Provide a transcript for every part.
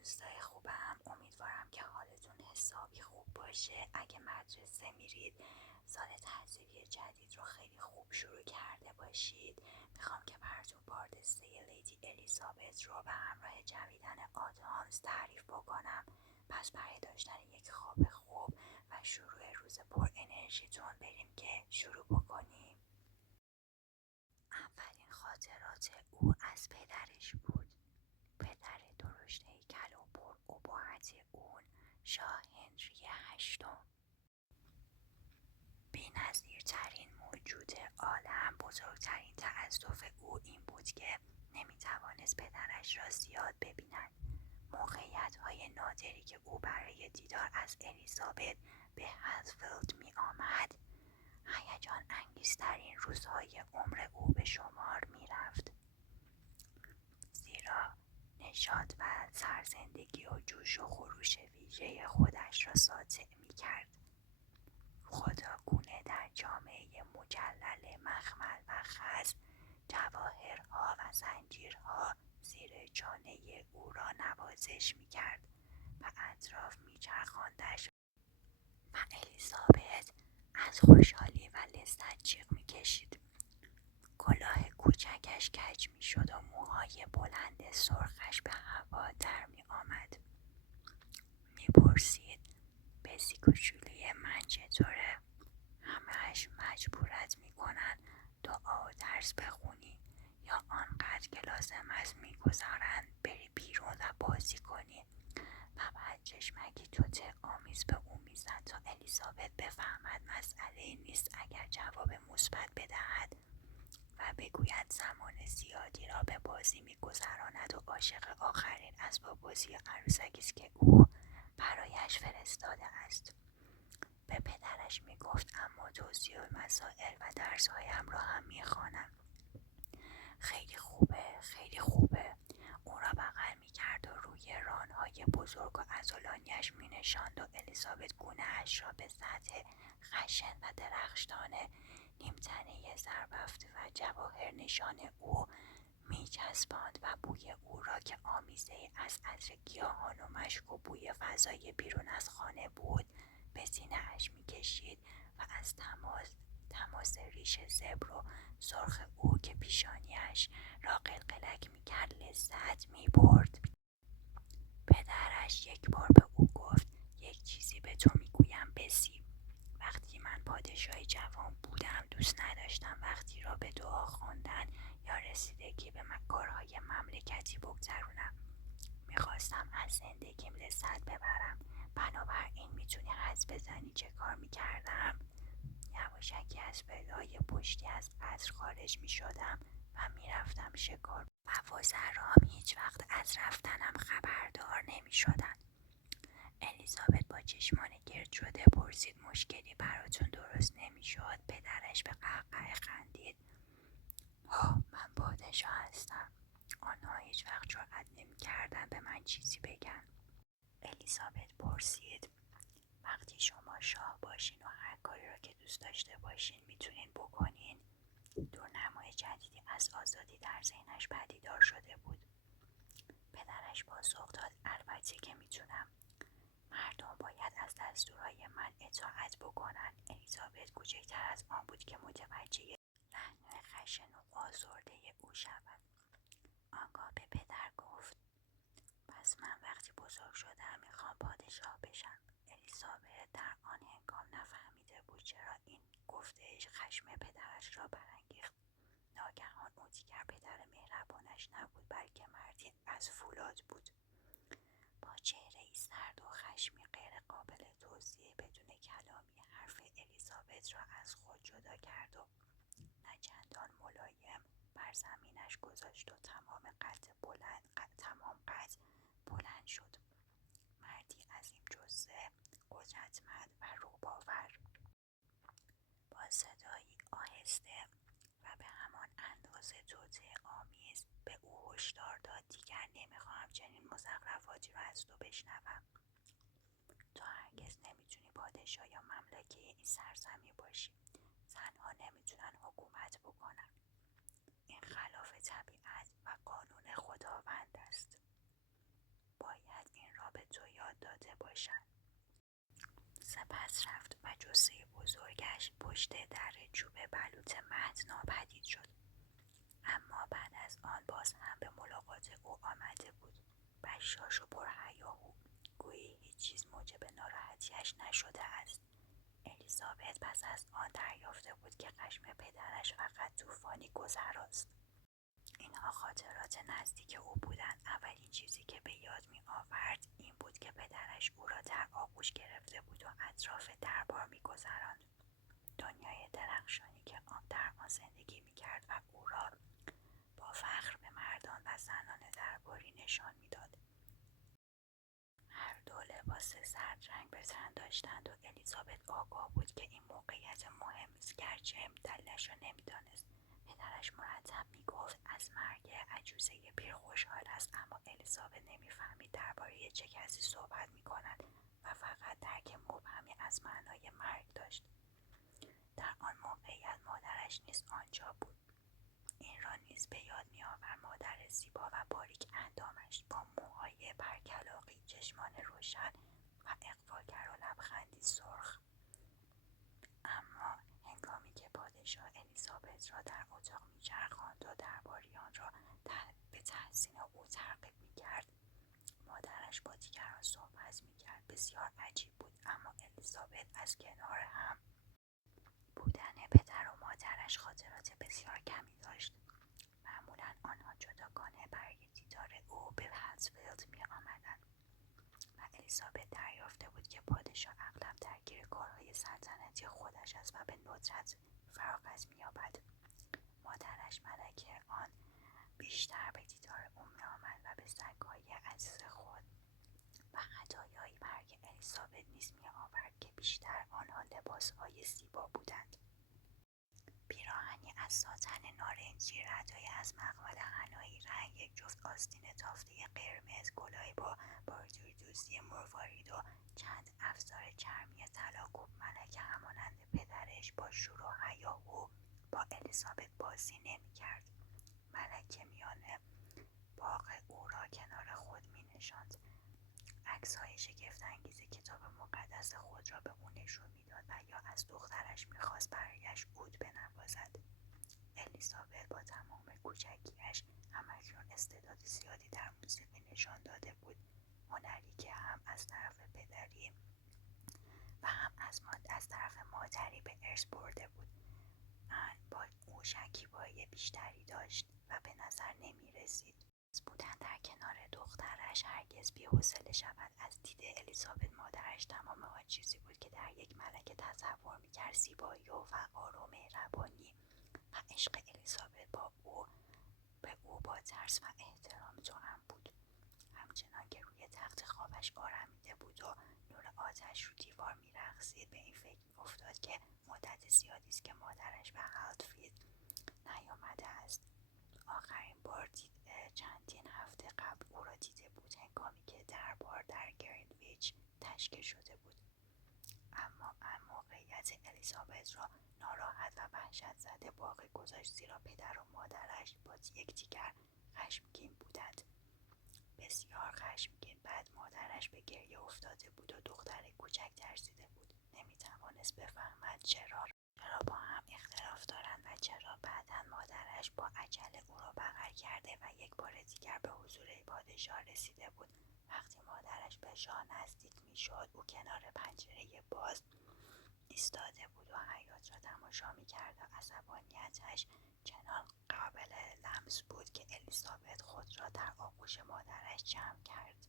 دوستای خوبم، امیدوارم که حالتون حسابی خوب باشه. اگه مدرسه میرید سال تحصیلی جدید رو خیلی خوب شروع کرده باشید. میخوام که براتون پاردسته لیدی الیزابت رو به همراه جویدن آدامز تعریف بکنم. پس برای داشتن یک خواب خوب و شروع روز پر انرژیتون بریم که شروع بکنیم. اولین خاطرات او از پدرش بود. پدر درشت هیکل و پر ابهت اون، شاه هنری هشتم. بی‌نظیرترین موجود عالم. بزرگترین تأسف او این بود که نمیتوانست پدرش را زیاد ببیند. موقعیت‌های نادری که او برای دیدار از الیزابت به هدفیلد می آمد، هیجان انگیزترین روزهای عمر او به شمار می رفت. زیرا نشاط و سرزندگی و جوش و خروش ویژه خودش را ساطع می کرد. خداگونه در جامعه مجلل مخمل و خز، جواهرها و زنجیرها زیر چانه او را نوازش می کرد و اطراف می چرخاندش و الیزابت از خوشحالی و لذت جیغ می کشید. کلاه کوچکش کج می شد و موهای بلند سرخش به هوا در می آمد. می پرسید بسی کوچولوی من چطوره؟ همه‌اش مجبورت می کنن دعا و درس بخونی یا آنقدر که لازم است می گذارن بری بیرون و بازی کنی؟ و بعد چشمکی توته آمیز به او می زد تا الیزابت بفهمد مسئله نیست اگر جواب مثبت بدهد و بگوید زمان زیادی را به بازی می‌گذراند و عاشق آخرین اسباب بازی عروسکی است که او برایش فرستاده است. به پدرش میگفت اما توصیه مسائل و درس‌هایم را هم می‌خوانم. خیلی خوبه، خیلی خوبه. او را بغل می‌کرد و روی ران‌های بزرگ و عضلانی‌اش می‌نشاند و الیزابت گونه‌اش را به سطح خشن و درخشان نیمتنه زربفت و جواهر نشان او می چسباند و بوی او را که آمیزه از عطر گیاهان و مشک و بوی فضای بیرون از خانه بود به سینه اش می کشید و از تماس ریش زبر و سرخ او که پیشانیش را قلقلک می کرد لذت می برد. پدرش یک بار به او گفت یک چیزی به تو می گویم بسی. وقتی من پادشاهی جوان بودم دوست نداشتم وقتی را به دعا خواندن یا رسیدگی به کارهای مملکتی بگذرونم. میخواستم از زندگیم لذت ببرم. بنابراین میتونی حدس بزنی چه کار میکردم؟ یواشکی از پله‌های پشتی از قصر خارج میشدم و میرفتم شکار و وزرام هیچ وقت از رفتنم خبردار نمیشدن. الیزابت با چشمان گرد شده پرسید مشکلی براتون درست نمیشد؟ پدرش به قهقه خندید. من پادشاه هستم. آنها هیچ وقت جرأت نمی‌کردن به من چیزی بگن. الیزابت پرسید وقتی شما شاه باشین و هر کاری را که دوست داشته باشین میتونین بکنین؟ دورنمای جدیدی از آزادی در ذهنش پدیدار شده بود. پدرش پاسخ داد البته که میتونم. مردم باید از دستورهای من اطاعت بکنن. الیزابت کوچکتر از آن بود که متوجه لحن خشن و آزرده او شود. آنگاه به پدر گفت پس من وقتی بزرگ شدم میخوام پادشاه بشم. الیزابت در آن هنگام نفهمیده بود چرا این گفتش خشم پدرش را برانگیخت. ناگهان او دیگر پدر مهربانش نبود بلکه مردی از فولاد بود. با چهره‌ای سرد و خشمی غیر قابل توصیه بدون کلامی حرف الیزابت را از خود جدا کرد و نه چندان ملایم بر زمینش گذاشت و تمام قد بلند شد. مردی عظیم جثه، قدرتمند و رعب‌آور. با صدایی آهسته و به همان اندازه توطئه آمیز به او هشدار داد دیگر نمیخواهم چنین مزخرفاتی را از تو بشنوم. تو هرگز نمیتونی پادشاه یا مملکه این سرزمین باشی. زنها نمیتونن حکومت بکنن. این خلاف طبیعت و قانون خداوند است. باید داده باشد. سپس رفت و جثه بزرگش پشت در چوب بلوط مهد ناپدید شد. اما بعد از آن باز هم به ملاقات او آمده بود، بشاش و پرهیاهو، گویی هیچ چیز موجب ناراحتیش نشده است. الیزابت پس از آن دریافته بود که خشم پدرش فقط طوفانی گذراست. اینها خاطرات نزدیک او بودند. اولین چیزی که به یاد می آورد این بود که پدرش او را در آغوش گرفته بود و اطراف دربار می گذراند. دنیای درخشانی که در آن زندگی می کرد و او را با فخر به مردان و زنان درباری نشان می داد. هر دو لباس زرد رنگ به تن داشتند و الیزابت آگاه بود که این موقعیت مهم است، گرچه دلیلش را نمی‌دانست. پدرش مرتب می‌گفت از مرگ عجوزه پیر خوشحال است، اما الیزابت نمی‌فهمید درباره چه کسی صحبت می‌کند و فقط درک مبهمی از معنای مرگ داشت. در آن موقعیت مادرش نیز آنجا بود. این را نیز به یاد می‌آورد. مادر زیبا و باریک اندامش با موهای برکلاقی، چشمان روشن و اقواگر و لبخندی سرخ. اما هنگامی که پادشاه الیزابت را در اتاق میچرخاند و درباریان را به تحسین او ترغیب میکرد، مادرش با دیگران صحبت میکرد. بسیار عجیب بود، اما الیزابت از کنار هم بودن پدر و مادرش خاطرات بسیار کمی داشت. معمولا آنها جداگانه برای دیدار او به هتفیلد می آمدند و الیزابت دریافته بود که پادشاه اغلب درگیر کارهای سلطنتی خودش است و به ندرت فراغت می یابد. مادرش ملکه آن بیشتر به دیدار او می آمد و به سگ‌های عزیز خود و هدایایی برای الیزابت نیز می آورد که بیشتر آنها لباسهای زیبا بودند. پیراهنی از ساتن نارنجی، ردایی از مخمل حنایی رنگ، یک جفت آستین تافته قرمز، کلاهی با باردوزی مروارید و چند افزار چرمی طلاکوب. ملکه همانند پدرش با شور و هیاهو با الیزابت بازی نمی‌کرد. ملکه میان باغ او را کنار خود می‌نشاند، عکس‌های شگفت‌انگیز کتاب مقدس خود را به او نشون می‌داد و یا از دخترش می‌خواست برایش عود بنوازد. الیزابت با تمام کوچکی‌اش هم‌اکنون استعداد زیادی در موسیقی نشان داده بود، هنری که هم از طرف پدری و هم از طرف مادری به ارث برده بود. با او شکیبایی بیشتری داشت و به نظر نمی‌رسید بودن در کنار دخترش هرگز بی‌حوصله شود. از دید الیزابت مادرش تمام آن چیزی بود که در یک ملکه تصور می‌کرد. زیبایی و وقار و مهربانی و عشق الیزابت به او با ترس و احترام توأم بود. همچنان که روی تخت خوابش آرمیده بود و نور آتش رو دیوار می‌رقصید، به این فکر می‌افتاد که مدت زیادی است که مادرش به هتفیلد نیامده است. آخرین بار چندین هفته قبل او را دیده بود، هنگامی که دربار در گرینویچ تشکیل شده بود. اما موقعیت الیزابت را ناراحت و وحشت زده باقی گذاشت، زیرا پدر و مادرش با یکدیگر خشمگین بودند. بسیار خشمگین. بعد مادرش به گریه افتاده بود و دختر کوچک ترسیده بود. نمیتوانست بفهمد چرا با هم اختلاف دارند و چرا. بعداً مادرش با عجله او را بغل کرده و یک بار دیگر به حضور پادشاه رسیده بود. وقتی مادرش به شاه نزدیک میشد، او کنار پنجره باز ایستاده بود و حیاط را تماشا میکرد و عصبانیتش چنان قابل لمس بود که الیزابت خود را در آغوش مادرش جمع کرد.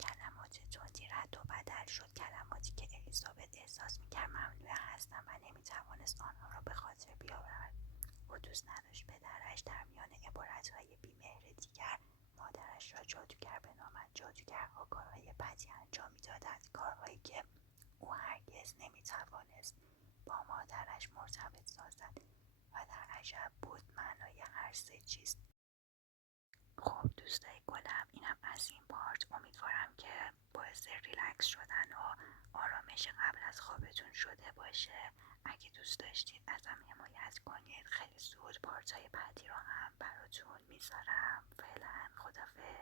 کلمات تندی رد و بدل شد، کلماتی که الیزابت احساس میکرد ممنوع هستند و نمیتوانست آنها را به خاطر بیاورد. او دوست نداشت پدرش در میان عبارتهای بیمهر دیگر مادرش را جادوگر بنامد. جادوگرها کارهای بدی انجام میدادند، کارهایی که او هرگز نمیتوانست با مادرش مرتبط سازد و در عجب بود معنای هر سه چیز. خب دوستای گلم، اینم از این پارت. امیدوارم که باعث ریلکس شدن و آرامش قبل از خوابتون شده باشه. اگه دوست داشتید ازم حمایت کنید. خیلی زود پارتای بعدی رو هم براتون میذارم. فعلا خدافظ.